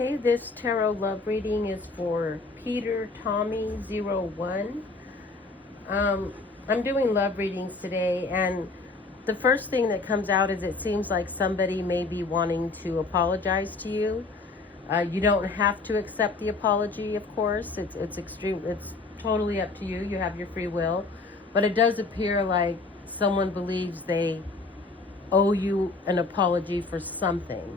Okay, this tarot love reading is for petertommy01. I'm doing love readings today, and the first thing that comes out is it seems like somebody may be wanting to apologize to you. You don't have to accept the apology, of course. It's extreme. It's totally up to you. You have your free will, but it does appear like someone believes they owe you an apology for something.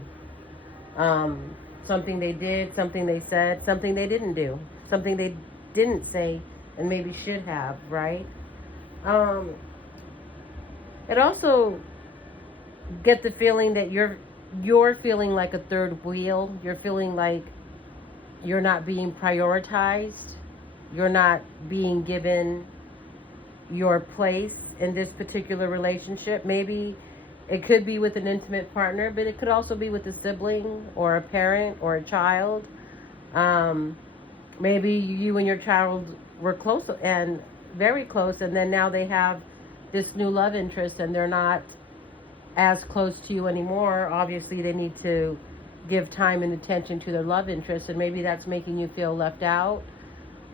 Something they did, something they said, something they didn't do, something they didn't say and maybe should have, right? It also get the feeling that you're feeling like a third wheel. You're feeling like you're not being prioritized. You're not being given your place in this particular relationship. Maybe it could be with an intimate partner, but it could also be with a sibling or a parent or a child. Maybe you and your child were close and very close, and then now they have this new love interest and they're not as close to you anymore. Obviously, they need to give time and attention to their love interest, and maybe that's making you feel left out.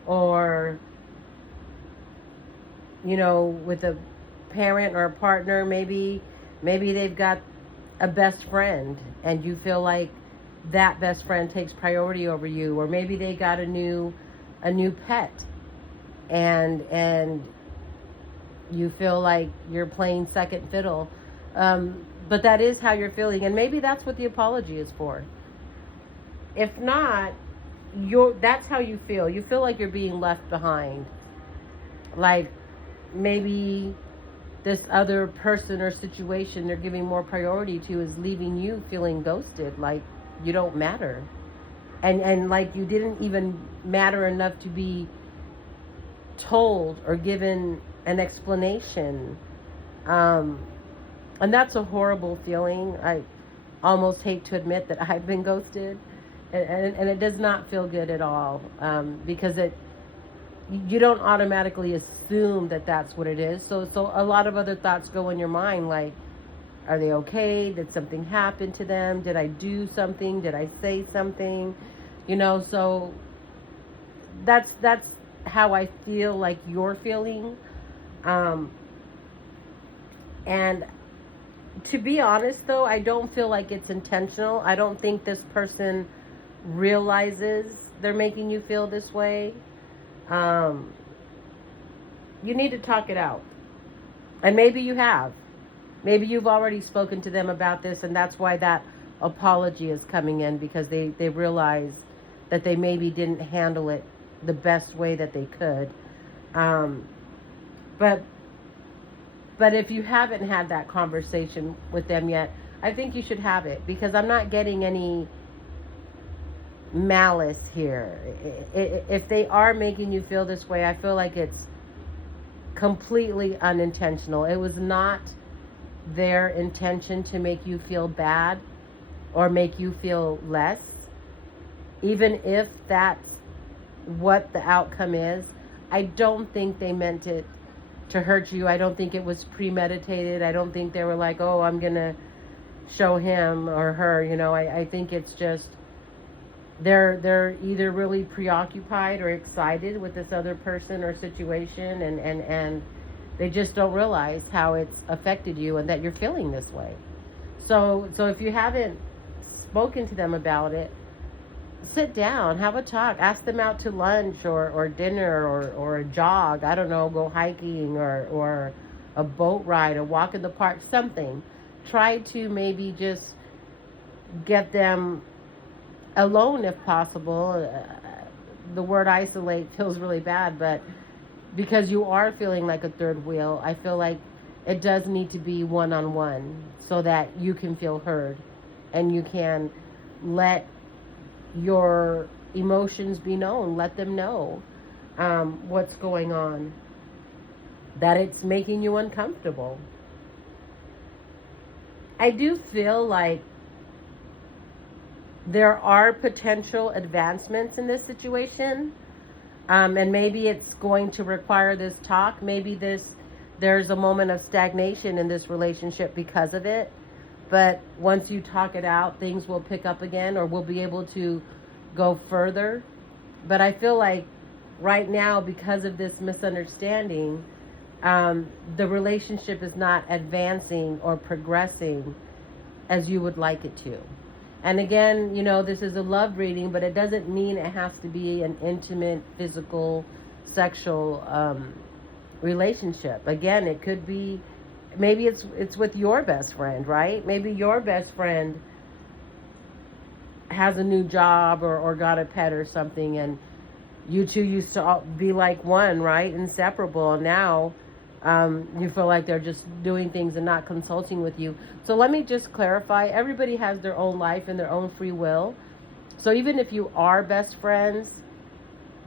Or, with a parent or a partner, maybe they've got a best friend and you feel like that best friend takes priority over you. Or maybe they got a new pet and you feel like you're playing second fiddle. But that is how you're feeling, and maybe that's what the apology is for. If not, that's how you feel. You feel like you're being left behind. Like maybe this other person or situation they're giving more priority to is leaving you feeling ghosted, like you don't matter. And like you didn't even matter enough to be told or given an explanation. And that's a horrible feeling. I almost hate to admit that I've been ghosted. And it does not feel good at all, because you don't automatically assume that that's what it is. So a lot of other thoughts go in your mind, like, are they okay? Did something happen to them? Did I do something? Did I say something? So that's how I feel like you're feeling. And to be honest, though, I don't feel like it's intentional. I don't think this person realizes they're making you feel this way. You need to talk it out. And maybe you have. Maybe you've already spoken to them about this, and that's why that apology is coming in, because they realize that they maybe didn't handle it the best way that they could. But if you haven't had that conversation with them yet, I think you should have it, because I'm not getting any malice here. If they are making you feel this way, I feel like it's completely unintentional. It was not their intention to make you feel bad or make you feel less. Even if that's what the outcome is, I don't think they meant it to hurt you. I don't think it was premeditated. I don't think they were like, oh, I'm gonna show him or her. I think it's just they're either really preoccupied or excited with this other person or situation, and they just don't realize how it's affected you and that you're feeling this way. So if you haven't spoken to them about it, sit down, have a talk, ask them out to lunch or dinner or a jog. I don't know, go hiking or a boat ride, a walk in the park, something. Try to maybe just get them alone if possible. The word isolate feels really bad, but because you are feeling like a third wheel, I feel like it does need to be one-on-one so that you can feel heard and you can let your emotions be known. Let them know what's going on, that it's making you uncomfortable. I do feel like there are potential advancements in this situation, and maybe it's going to require this talk. Maybe there's a moment of stagnation in this relationship because of it, but once you talk it out, things will pick up again, or we'll be able to go further. But I feel like right now, because of this misunderstanding, the relationship is not advancing or progressing as you would like it to. And again, this is a love reading, but it doesn't mean it has to be an intimate, physical, sexual relationship. Again, it could be, maybe it's with your best friend, right? Maybe your best friend has a new job or got a pet or something, and you two used to be like one, right? Inseparable. And now you feel like they're just doing things and not consulting with you. So let me just clarify. Everybody has their own life and their own free will. So even if you are best friends,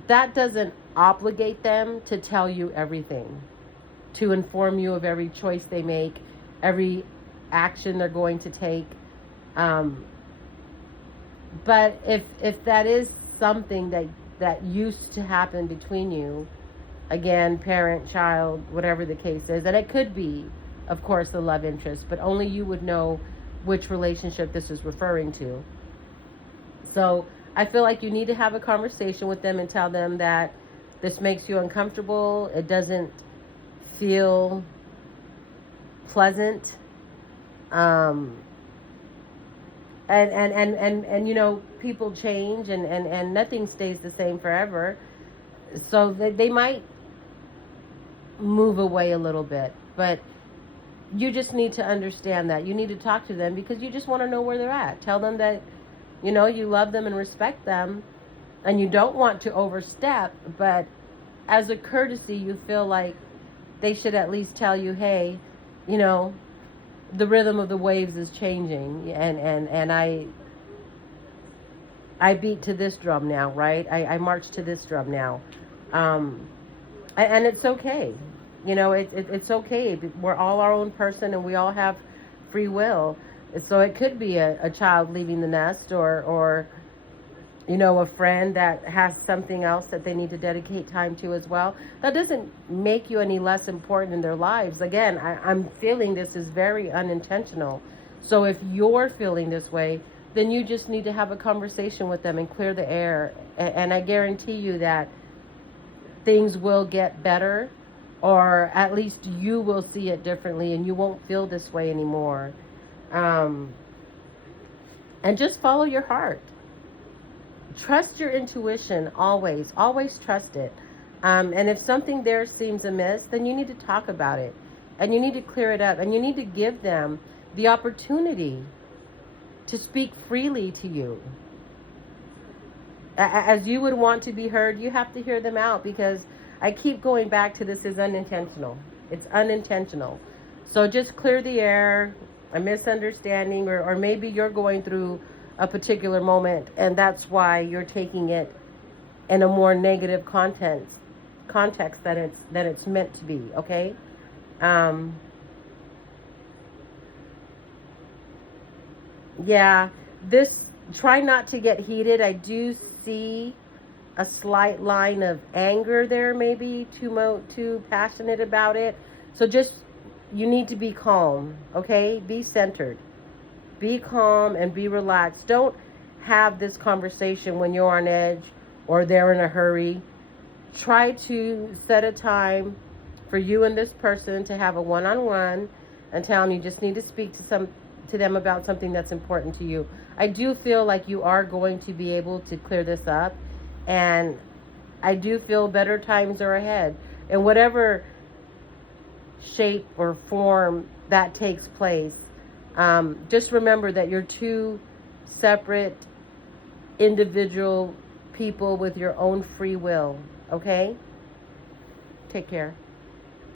that doesn't obligate them to tell you everything, to inform you of every choice they make, every action they're going to take. But if that is something that used to happen between you, again, parent, child, whatever the case is, and it could be, of course, the love interest, but only you would know which relationship this is referring to. So I feel like you need to have a conversation with them and tell them that this makes you uncomfortable. It doesn't feel pleasant. And people change, and nothing stays the same forever. So they might move away a little bit, but you just need to understand that. You need to talk to them because you just want to know where they're at. Tell them that, you love them and respect them, and you don't want to overstep, but as a courtesy, you feel like they should at least tell you, hey, the rhythm of the waves is changing, and I beat to this drum now, right? I march to this drum now. And it's okay. It's okay. We're all our own person, and we all have free will. So it could be a child leaving the nest, or a friend that has something else that they need to dedicate time to as well. That doesn't make you any less important in their lives. Again, I'm feeling this is very unintentional. So if you're feeling this way, then you just need to have a conversation with them and clear the air. And I guarantee you that things will get better, or at least you will see it differently and you won't feel this way anymore. And just follow your heart. Trust your intuition always. Always trust it. And if something there seems amiss, then you need to talk about it. And you need to clear it up. And you need to give them the opportunity to speak freely to you. As you would want to be heard, you have to hear them out, because I keep going back to this is unintentional. It's unintentional. So just clear the air, a misunderstanding, or maybe you're going through a particular moment and that's why you're taking it in a more negative context than it's meant to be, okay? Yeah, try not to get heated. I do see a slight line of anger there, maybe too passionate about it. So you need to be calm, okay? Be centered. Be calm and be relaxed. Don't have this conversation when you're on edge or they're in a hurry. Try to set a time for you and this person to have a one-on-one, and tell them you just need to speak to them about something that's important to you. I do feel like you are going to be able to clear this up, and I do feel better times are ahead. In whatever shape or form that takes place, just remember that you're two separate individual people with your own free will, okay? Take care.